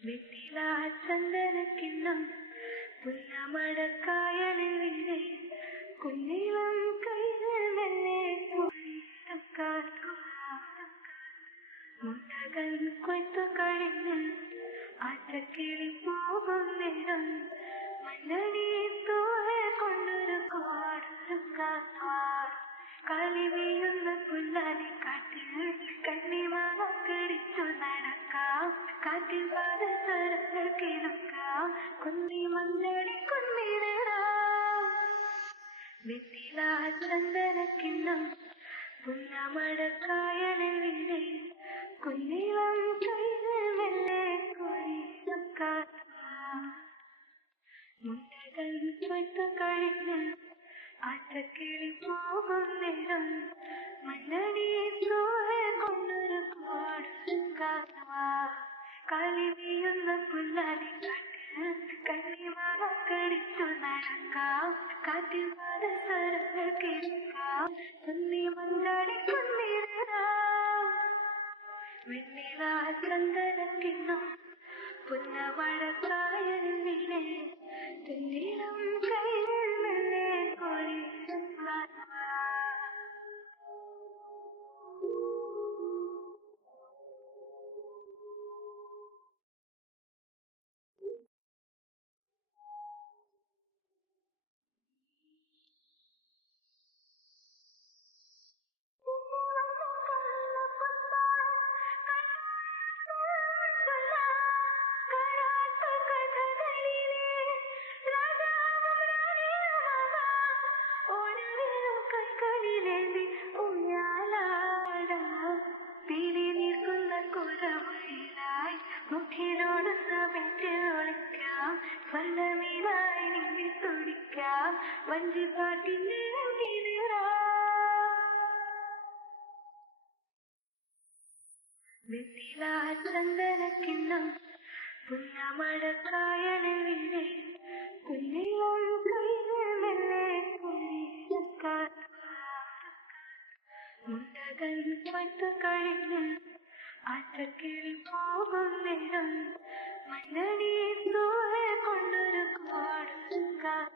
വെറ്റില ചന്ദനക്കിണ്ണം പുന്നമടക്കായലിൽ വീണേ കുഞ്ഞിളം കൈകൾ മെല്ലെ മുട്ടകൾ കൊയ്ത്തു കഴിഞ്ഞ് ആറ്റക്കിളി പോകും നേരം മണ്ണടി തൂവെ കൊണ്ടൊരു കോടൊരുക്കാർ കളി വീഴുന്ന പുല്ലാലി കാട്ടിൽ കണ്ണിമാങ്ങ പിടിച്ചു നടക്കാം കാറ്റിൽ പാദസരങ്ങൾ കിടക്കാം കുന്നി മഞ്ഞടി കുന്നിടാം വെറ്റില ചന്ദനക്കിണ്ണം പുന്നമടക്കായലിൽ വീണേ കുഞ്ഞിളം കൈകൾ മെല്ലെ കോരിക്കാം മുട്ടകൾ കൊയ്ത്തു കഴിഞ്ഞ് ആറ്റക്കിളി പോകും നേരം മണ്ണടി തൂവെ കൊണ്ടൊരു കോടൊരുക്കാർ കളി വീഴുന്ന പുല്ലാലി കാട്ടിൽ കണ്ണിമാങ്ങ കടിച്ചു നടക്കാം കാറ്റിൽ പാദസരങ്ങൾ കിടക്കാം കുന്നി മഞ്ഞടി കുന്നിടാം വെണ്ണില ചന്ദനക്കിണ്ണം പുന്നമടക്കായലിൽ വീണേ കുഞ്ഞിളം കൈകൾ മെല്ലെ കോരിക്കാം മുഖിനോടുന്ന വീട്ടിൽ ഒളിക്കാം സ്വന്തമീനായി നീ തുടിക്കാം വഞ്ചിപ്പാട്ടിന്റെ വെറ്റില ചന്ദനക്കിണ്ണം പുന്നമടക്കായലിൽ വീണേ കുഞ്ഞിളം കൈകൾ മെല്ലെ കോരിക്കാം മുട്ടകൾ കൊയ്ത്തു കഴിഞ്ഞ് ആറ്റക്കിളി പോകും നേരം മണ്ണടി തൂവെ കൊണ്ടൊരു കോടൊരുക്കാർ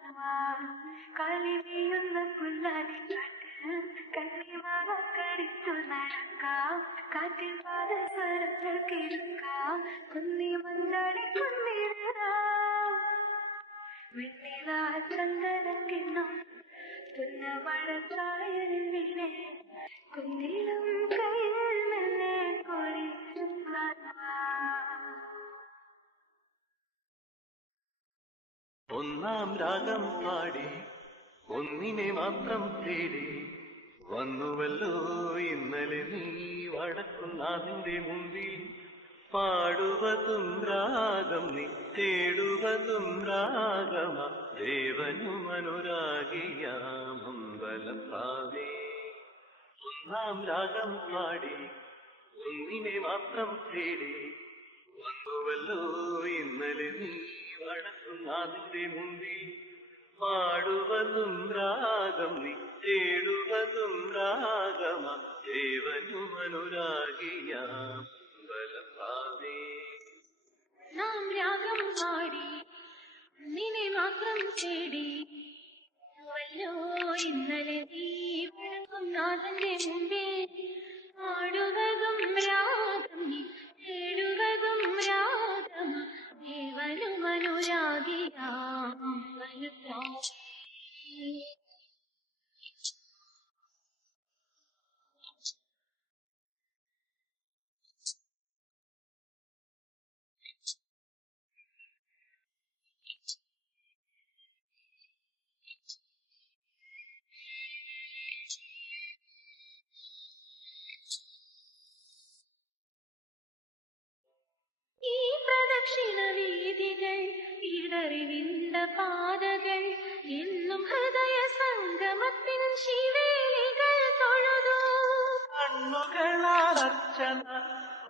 കളി വീഴുന്ന പുല്ലാലി കാട്ടിൽ കണ്ണിമാങ്ങ കടിച്ചു നടക്കാം കാറ്റിൽ പാദസരങ്ങൾ കിടക്കാം കുന്നി മഞ്ഞടി കുന്നിടാം വെണ്ണില ചന്ദനക്കിണ്ണം പുന്നമടക്കായലിൽ വീണേ കുഞ്ഞിളം കൈകൾ മെല്ലെ കോരിക്കാം ഒന്നാം രാഗം പാടി ഒന്നിനെ മാത്രം തേടി വന്നുവല്ലോ ഇന്നലെ നീ വടക്കുന്നാഥിന്റെ മുമ്പിൽ പാടുവതും രാഗം നീ തേടുവതും രാഗമ ദേവനും അനുരാഗിയാമമ്പലപ്രാവേ ഒന്നാം രാഗം പാടി ഒന്നിനെ മാത്രം തേടി വന്നുവല്ലോ ഇന്നലെ നീ വടക്കുന്നാഥിന്റെ മുമ്പിൽ പാടുവതും രാഗം നീ തേടുവതും രാഗമ ദേവനും അനുരാഗിയാമമ്പലപ്രാവേ നാം രാഗം പാടി നിന്നെ മാത്രം തേടി വല്ലോ ഇന്നലെ നീ വടക്കുന്നാഥന്റെ മുമ്പിൽ പാടുവതും രാഗം നീ തേടുവതും രാഗമ ദേവനും അനുരാഗിയാമമ്പലപ്രാവേ ഈ പ്രദക്ഷിണ വീതികൾ ഇടറിവിണ്ട പാതകൾ എന്നും ഹൃദയ സംഗമത്തിൻ ശിവേലികൾ തൊഴുതു കണ്ണുകളാൽ അർച്ചന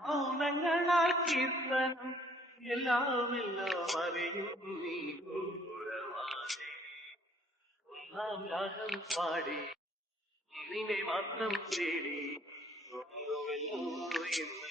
മൗനങ്ങളാൽ കീർത്തനം എല്ലാം അറിയും നീ ഗൗരവാദേ ഒന്നാം രാഗം പാടി നിന്നെ മാത്രം തേടി ഇന്ന്